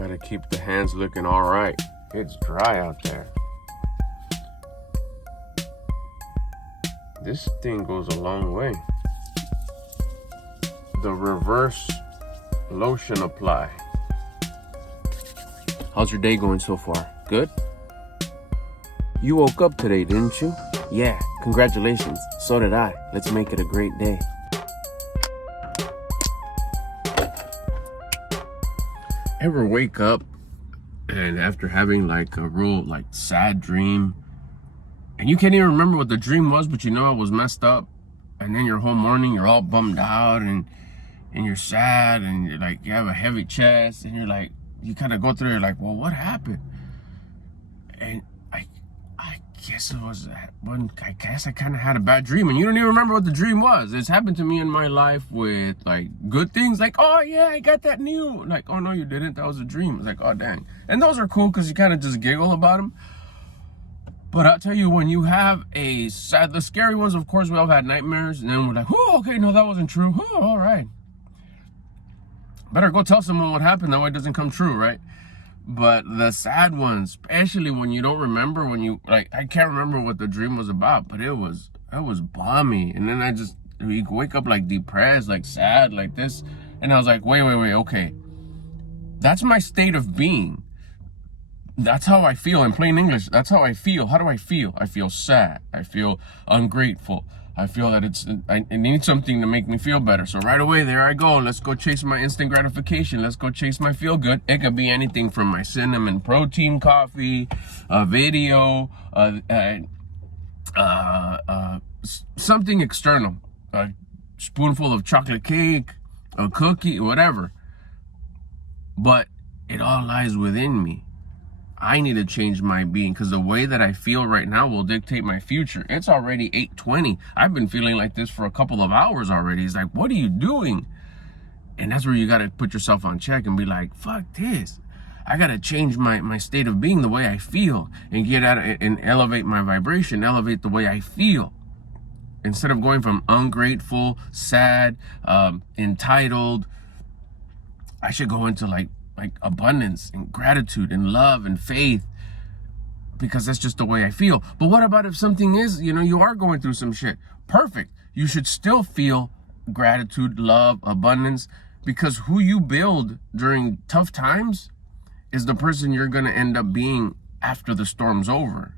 Gotta keep the hands looking all right. It's dry out there. This thing goes a long way. The reverse lotion apply. How's your day going so far? Good? You woke up today, didn't you? Yeah, congratulations. So did I. Let's make it a great day. Ever wake up and after having like a real like sad dream and you can't even remember what the dream was, but you know it was messed up, and then your whole morning you're all bummed out and you're sad and you're like you have a heavy chest and you're like you kind of go through it, you're like, well, what happened? And I guess it was that one. I guess I kind of had a bad dream and you don't even remember what the dream was. It's happened to me in my life with like good things, like, oh yeah, I got that new, like, oh no you didn't, that was a dream. It's like, oh dang. And those are cool because you kind of just giggle about them. But I'll tell you, when you have a sad, the scary ones, of course, we all had nightmares, and then we're like, oh, okay, no, that wasn't true. Oh, all right. Better go tell someone what happened, that way it doesn't come true, right? But the sad ones, especially when you don't remember, when you, like, I can't remember what the dream was about, but it was balmy. And then you wake up like depressed, like sad, like this. And I was like, wait, okay. That's my state of being. That's how I feel in plain English. That's how I feel. How do I feel? I feel sad. I feel ungrateful. I feel that I need something to make me feel better. So right away, there I go. Let's go chase my instant gratification. Let's go chase my feel good. It could be anything from my cinnamon protein coffee, a video, something external, a spoonful of chocolate cake, a cookie, whatever. But it all lies within me. I need to change my being because the way that I feel right now will dictate my future. It's already 8:20. I've been feeling like this for a couple of hours already. It's like, what are you doing? And that's where you got to put yourself on check and be like, fuck this. I got to change my state of being, the way I feel, and get out of it and elevate my vibration, elevate the way I feel. Instead of going from ungrateful, sad, entitled, I should go into like abundance and gratitude and love and faith, because that's just the way I feel. But what about if something is, you are going through some shit? Perfect. You should still feel gratitude, love, abundance, because who you build during tough times is the person you're going to end up being after the storm's over.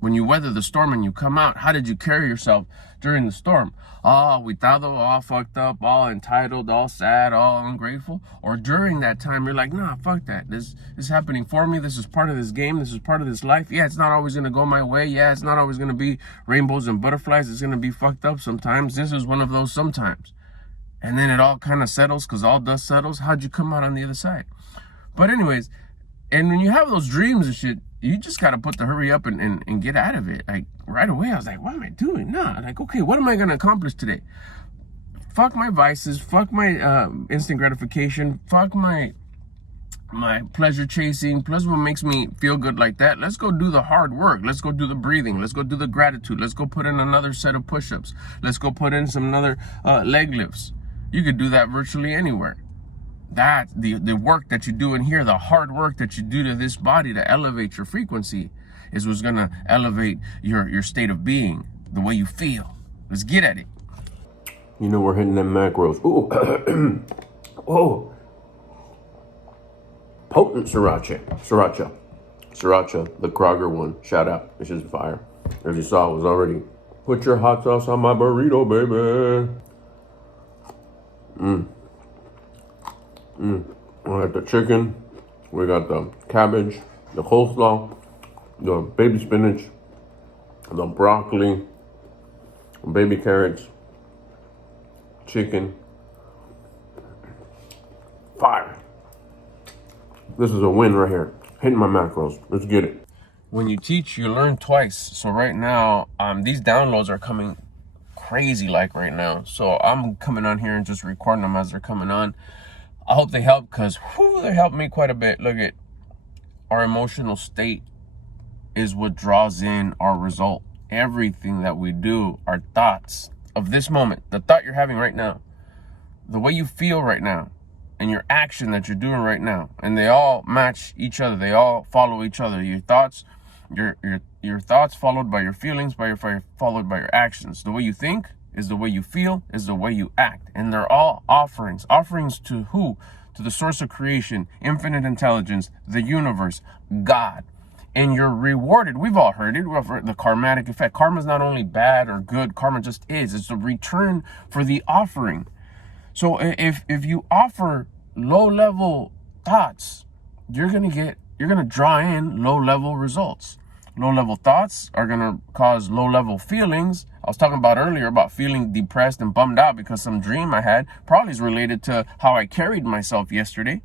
When you weather the storm and you come out, how did you carry yourself during the storm? All agüitado, all fucked up, all entitled, all sad, all ungrateful? Or during that time, you're like, nah, fuck that. This is happening for me. This is part of this game. This is part of this life. Yeah, it's not always going to go my way. Yeah, it's not always going to be rainbows and butterflies. It's going to be fucked up sometimes. This is one of those sometimes. And then it all kind of settles, because all dust settles. How'd you come out on the other side? But anyways, and when you have those dreams and shit, you just got to put the hurry up and get out of it. Like right away, I was like, what am I doing? Nah, like, okay, what am I going to accomplish today? Fuck my vices. Fuck my instant gratification. Fuck my pleasure chasing. Plus what makes me feel good like that. Let's go do the hard work. Let's go do the breathing. Let's go do the gratitude. Let's go put in another set of push-ups. Let's go put in some another leg lifts. You could do that virtually anywhere. That the work that you do in here, the hard work that you do to this body to elevate your frequency, is what's gonna elevate your state of being, the way you feel. Let's get at it. We're hitting them macros. Ooh, oh, potent sriracha, the Kroger one. Shout out, it's just fire. As you saw, it was already. Put your hot sauce on my burrito, baby. We got the chicken, we got the cabbage, the coleslaw, the baby spinach, the broccoli, baby carrots, chicken. Fire. This is a win right here. Hitting my macros. Let's get it. When you teach, you learn twice. So right now, these downloads are coming crazy like right now. So I'm coming on here and just recording them as they're coming on. I hope they help, because they help me quite a bit. Look at our emotional state is what draws in our result. Everything that we do, our thoughts of this moment, the thought you're having right now, the way you feel right now, and your action that you're doing right now, and they all match each other. They all follow each other. Your thoughts, your thoughts followed by your feelings, followed by your actions. The way you think is the way you feel, is the way you act, and they're all offerings. Offerings to who? To the source of creation, infinite intelligence, the universe, God. And you're rewarded. We've all heard it. We've heard the karmatic effect. Karma is not only bad or good. Karma just is. It's a return for the offering. So if you offer low-level thoughts, you're gonna draw in low-level results. Low-level thoughts are gonna cause low-level feelings. I was talking about earlier about feeling depressed and bummed out because some dream I had probably is related to how I carried myself yesterday.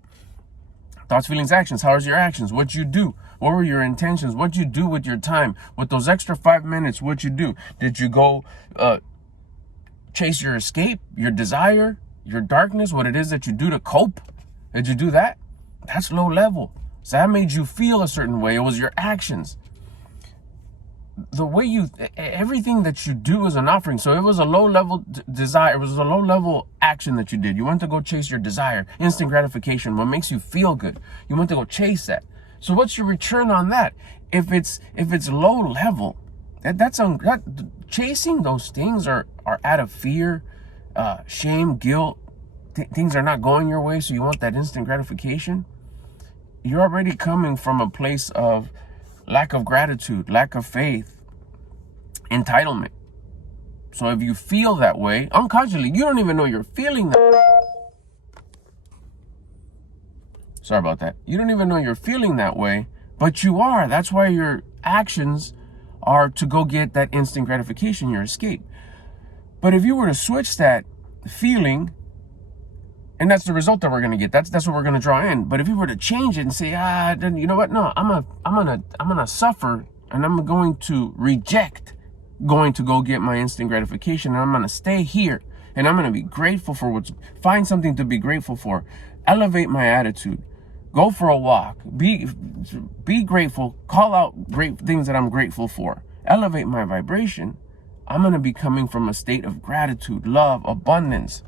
Thoughts, feelings, actions. How's your actions? What'd you do? What were your intentions? What'd you do with your time? With those extra 5 minutes, what'd you do? Did you go chase your escape, your desire, your darkness, what it is that you do to cope? Did you do that? That's low level. So that made you feel a certain way. It was your actions. The way everything that you do is an offering. So it was a low level desire. It was a low level action that you did. You went to go chase your desire, instant gratification, what makes you feel good. You went to go chase that. So what's your return on that? If it's low level, chasing those things are out of fear, shame, guilt. Things are not going your way, so you want that instant gratification. You're already coming from a place of lack of gratitude, lack of faith, entitlement. So if you feel that way, unconsciously, you don't even know you're feeling that. Sorry about that. You don't even know you're feeling that way, but you are. That's why your actions are to go get that instant gratification, your escape. But if you were to switch that feeling, and that's the result that we're going to get. That's what we're going to draw in. But if you were to change it and say, then you know what? No, I'm gonna suffer, and I'm going to reject going to go get my instant gratification, and I'm going to stay here, and I'm going to be grateful for find something to be grateful for. Elevate my attitude. Go for a walk. Be grateful. Call out great things that I'm grateful for. Elevate my vibration. I'm going to be coming from a state of gratitude, love, abundance.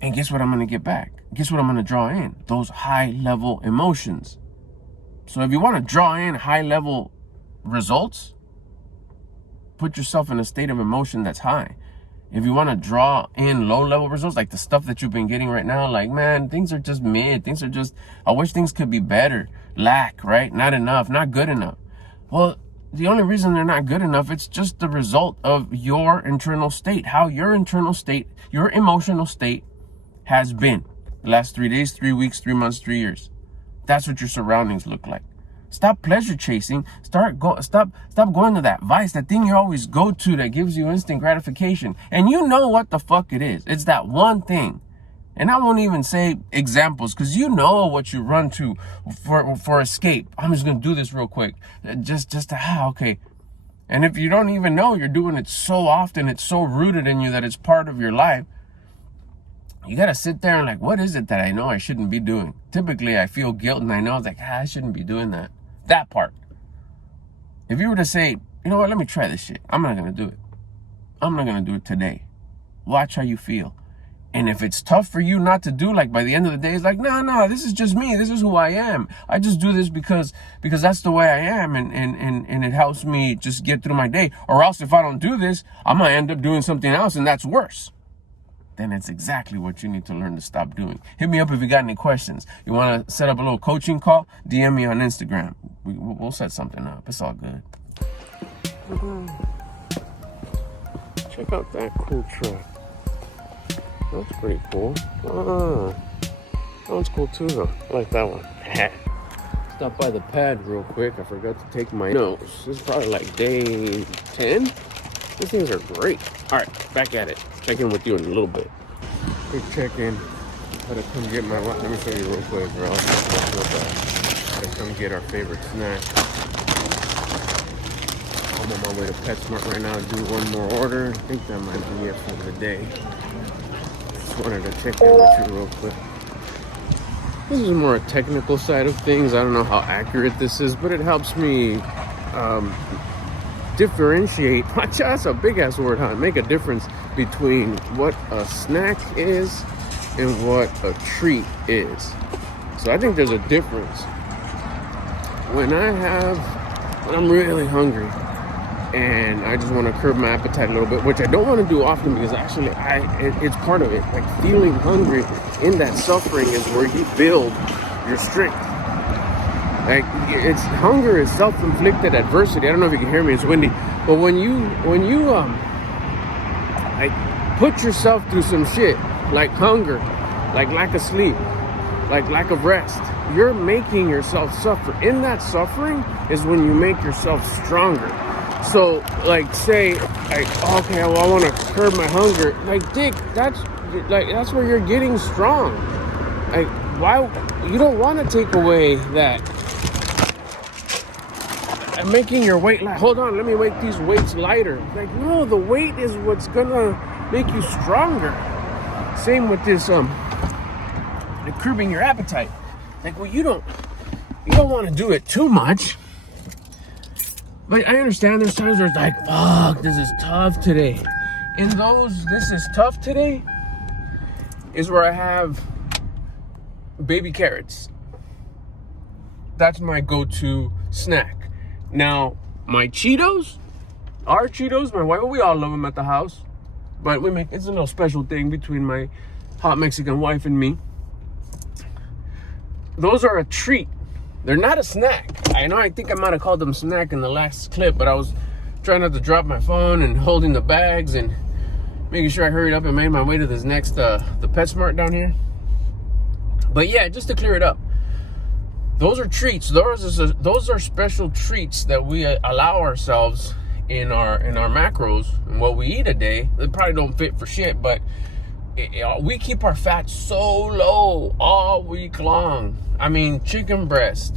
And guess what I'm going to get back? Guess what I'm going to draw in? Those high-level emotions. So if you want to draw in high-level results, put yourself in a state of emotion that's high. If you want to draw in low-level results, like the stuff that you've been getting right now, like, man, things are just mid. I wish things could be better. Lack, right? Not enough, not good enough. Well, the only reason they're not good enough, it's just the result of your internal state. How your internal state, your emotional state has been the last 3 days, 3 weeks, 3 months, 3 years. That's what your surroundings look like. Stop pleasure chasing. Stop going to that vice, that thing you always go to that gives you instant gratification. And you know what the fuck it is. It's that one thing. And I won't even say examples, because you know what you run to for escape. I'm just gonna do this real quick. Okay. And if you don't even know you're doing it so often, it's so rooted in you that it's part of your life. You got to sit there and like, what is it that I know I shouldn't be doing? Typically, I feel guilt and I know it's like, I shouldn't be doing that. That part. If you were to say, you know what, let me try this shit. I'm not going to do it. I'm not going to do it today. Watch how you feel. And if it's tough for you not to do, like by the end of the day, it's like, no, this is just me. This is who I am. I just do this because that's the way I am. And it helps me just get through my day. Or else if I don't do this, I'm going to end up doing something else, and that's worse. Then it's exactly what you need to learn to stop doing. Hit me up if you got any questions. You want to set up a little coaching call? DM me on Instagram. We'll set something up. It's all good. Check out that cool truck. That's pretty cool. That one's cool too, though. I like that one. Stop by the pad real quick. I forgot to take my notes. This is probably like day 10. These things are great. All right, back at it. Check in with you in a little bit. Quick check-in. Gotta come get my... Let me show you real quick, bro. Gotta come get our favorite snack. I'm on my way to PetSmart right now to do one more order. I think that might be it for the day. Just wanted to check in with you real quick. This is more a technical side of things. I don't know how accurate this is, but it helps me differentiate. Watch out, that's a big ass word, huh? Make a difference between what a snack is and what a treat is. So I think there's a difference. When I'm really hungry and I just want to curb my appetite a little bit, which I don't want to do often because actually it's part of it. Like feeling hungry in that suffering is where you build your strength. Like hunger is self-inflicted adversity. I don't know if you can hear me, it's windy. But when you like put yourself through some shit, like hunger, like lack of sleep, like lack of rest, you're making yourself suffer. In that suffering is when you make yourself stronger. So, like, say, like, okay, well, I want to curb my hunger. Like, Dick, that's where you're getting strong. Like, why? You don't want to take away that. And making your weight light. Hold on, let me make these weights lighter. Like, no, the weight is what's gonna make you stronger. Same with this, like curbing your appetite. Like, well, you don't want to do it too much. But I understand there's times where it's like, fuck, this is tough today. In those, this is tough today, is where I have baby carrots. That's my go-to snack. Now, my Cheetos, our Cheetos, my wife, we all love them at the house. But it's a little special thing between my hot Mexican wife and me. Those are a treat. They're not a snack. I think I might have called them snack in the last clip, but I was trying not to drop my phone and holding the bags and making sure I hurried up and made my way to this next, the PetSmart down here. But yeah, just to clear it up, those are treats. Those are special treats that we allow ourselves in our macros and what we eat a day. They probably don't fit for shit, but we keep our fat so low all week long. I mean, chicken breast,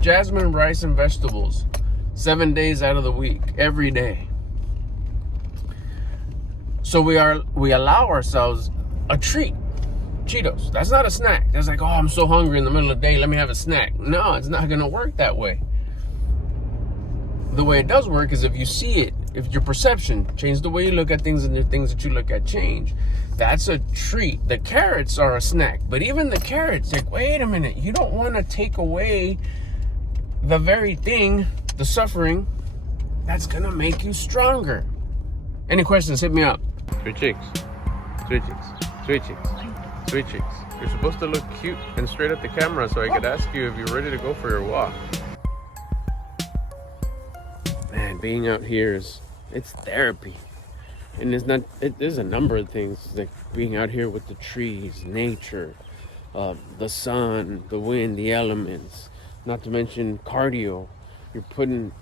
jasmine rice and vegetables, 7 days out of the week, every day. So we allow ourselves a treat. Cheetos. That's not a snack. That's like, oh, I'm so hungry in the middle of the day, let me have a snack. No, it's not gonna work that way. The way it does work is if you see it, if your perception change, the way you look at things and the things that you look at change. That's a treat. The carrots are a snack, but even the carrots, like, wait a minute, you don't want to take away the very thing, the suffering, that's gonna make you stronger. Any questions, hit me up. Sweet chicks, sweet chicks, sweet chicks, sweet chicks. You're supposed to look cute and straight at the camera so I could ask you if you're ready to go for your walk. Man, being out here it's therapy. And there's a number of things, like being out here with the trees, nature, the sun, the wind, the elements, not to mention cardio. You're putting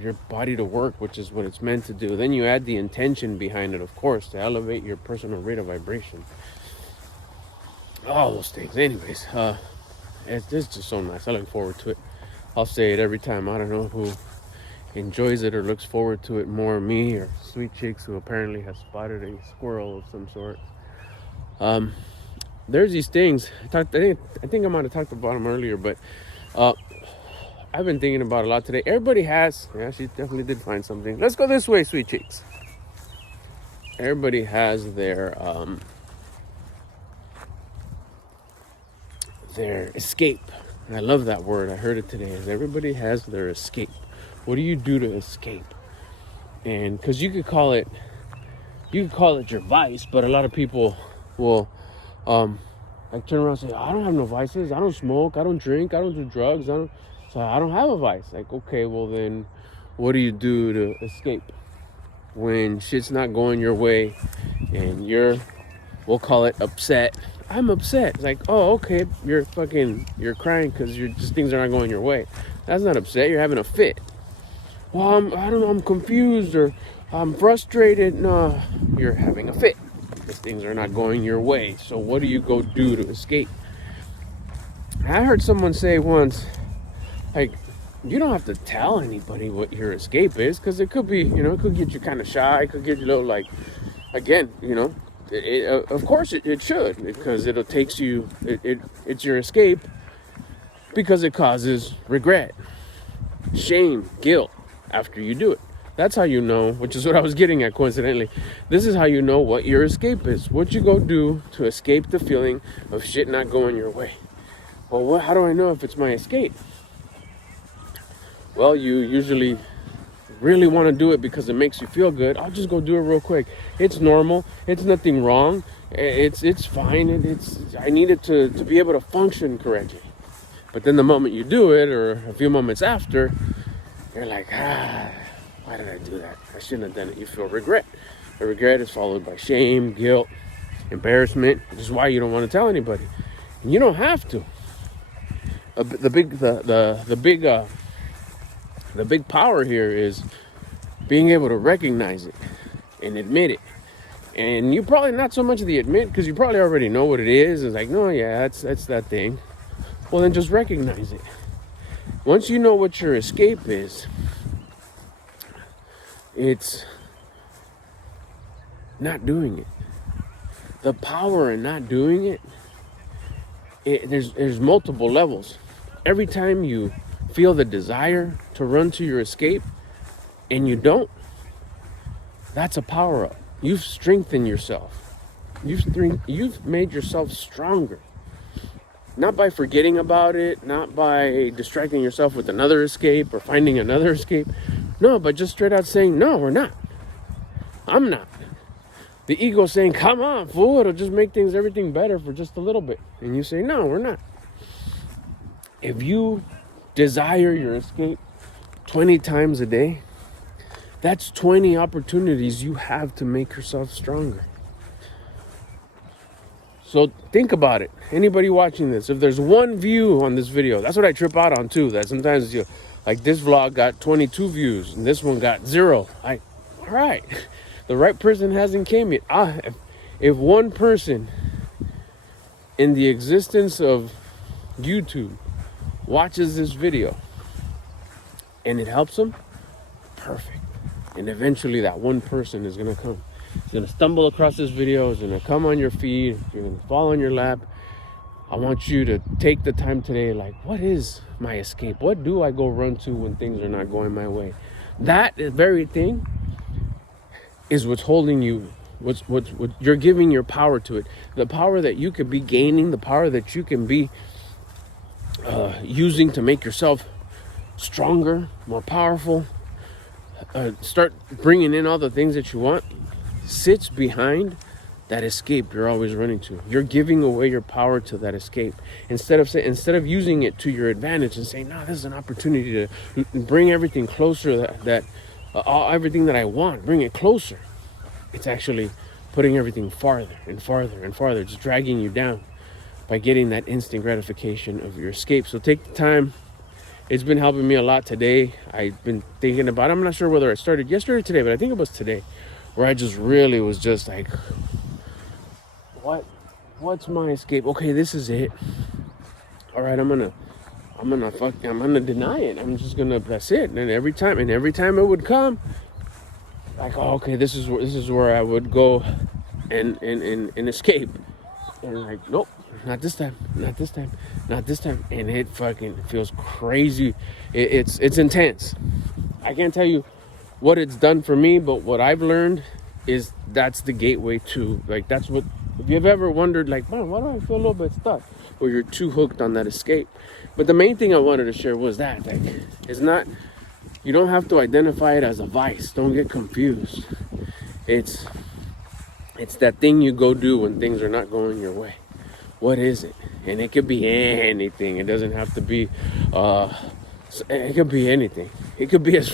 your body to work, which is what it's meant to do. Then you add the intention behind it, of course, to elevate your personal rate of vibration. All those things. Anyways, it's just so nice. I look forward to it. I'll say it every time. I don't know who enjoys it or looks forward to it more, me or Sweet Chicks, who apparently has spotted a squirrel of some sort. There's these things I think I might have talked about them earlier, but I've been thinking about a lot today. Everybody has, yeah, she definitely did find something. Let's go this way, Sweet Chicks. Everybody has their escape. And I love that word. I heard it today. Is everybody has their escape. What do you do to escape? And because you could call it your vice, but a lot of people will like turn around and say, I don't have no vices. I don't smoke. I don't drink. I don't do drugs. So I don't have a vice. Like, okay, well then, what do you do to escape when shit's not going your way and we'll call it upset. I'm upset. It's like, oh, okay, you're crying because things are not going your way. That's not upset. You're having a fit. Well, I don't know, I'm confused or I'm frustrated. No, you're having a fit because things are not going your way. So what do you go do to escape? I heard someone say once, like, you don't have to tell anybody what your escape is, because it could be, it could get you kind of shy. It could get you a little, like, again, of course it should, because it'll takes you, it's your escape because it causes regret, shame, guilt after you do it. That's how you know, which is what I was getting at coincidentally. This is how you know what your escape is. What you go do to escape the feeling of shit not going your way. Well, how do I know if it's my escape? Well, you usually really want to do it because it makes you feel good. I'll just go do it real quick. It's normal. It's nothing wrong. It's fine. I need it to be able to function correctly. But then the moment you do it, or a few moments after, you're like, why did I do that? I shouldn't have done it. You feel regret. The regret is followed by shame, guilt, embarrassment, which is why you don't want to tell anybody. And you don't have to. The big power here is being able to recognize it and admit it. And you probably not so much the admit, because you probably already know what it is. It's like, no, yeah, that's that thing. Well, then just recognize it. Once you know what your escape is, it's not doing it. The power in not doing it, there's multiple levels. Every time you feel the desire to run to your escape and you don't, that's a power up. You've strengthened yourself. You've made yourself stronger. Not by forgetting about it, not by distracting yourself with another escape or finding another escape. No, but just straight out saying, no, we're not. I'm not. The ego saying, come on, fool, it'll just make everything better for just a little bit. And you say, no, we're not. If you desire your escape 20 times a day, that's 20 opportunities you have to make yourself stronger. So think about it. Anybody watching this, if there's one view on this video, that's what I trip out on too. That sometimes like this vlog got 22 views and this one got 0. All right, the right person hasn't came yet. If one person in the existence of YouTube watches this video and it helps them, perfect. And eventually that one person is gonna come. He's gonna stumble across this video, he's gonna come on your feed, you're gonna fall on your lap. I want you to take the time today, like, what is my escape? What do I go run to when things are not going my way? That very thing is what's holding you, what you're giving your power to it. The power that you could be gaining, the power that you can be using to make yourself stronger, more powerful, start bringing in all the things that you want, sits behind that escape you're always running to. You're giving away your power to that escape instead of using it to your advantage and saying, no, this is an opportunity to bring everything closer, everything that I want, bring it closer. It's actually putting everything farther and farther and farther, just dragging you down by getting that instant gratification of your escape. So take the time. It's been helping me a lot today. I've been thinking about it. I'm not sure whether I started yesterday or today, but I think it was today, where I just really was just like, what's my escape? Okay, this is it. All right, I'm gonna deny it. That's it. And every time it would come, like, oh, okay, this is where I would go and escape. And like, nope, not this time. And it fucking feels crazy. It's intense. I can't tell you what it's done for me, but what I've learned is that's the gateway to, like, that's what, if you've ever wondered, like, man, why do I feel a little bit stuck? Or you're too hooked on that escape. But the main thing I wanted to share was that, like, it's not, you don't have to identify it as a vice. Don't get confused. It's that thing you go do when things are not going your way. What is it? And it could be anything. It doesn't have to be, it could be anything. It could be as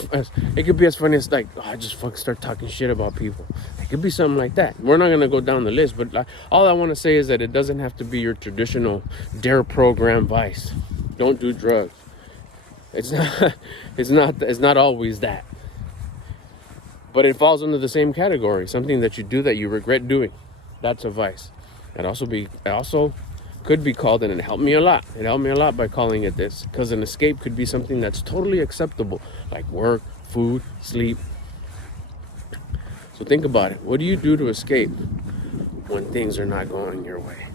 funny as, like, I just fucking start talking shit about people. It could be something like that. We're not gonna go down the list, but all I want to say is that it doesn't have to be your traditional DARE program vice. Don't do drugs. It's not always that. But it falls under the same category. Something that you do that you regret doing. That's a vice. It also could be called, and it helped me a lot. It helped me a lot by calling it this, because an escape could be something that's totally acceptable, like work, food, sleep. So think about it. What do you do to escape when things are not going your way?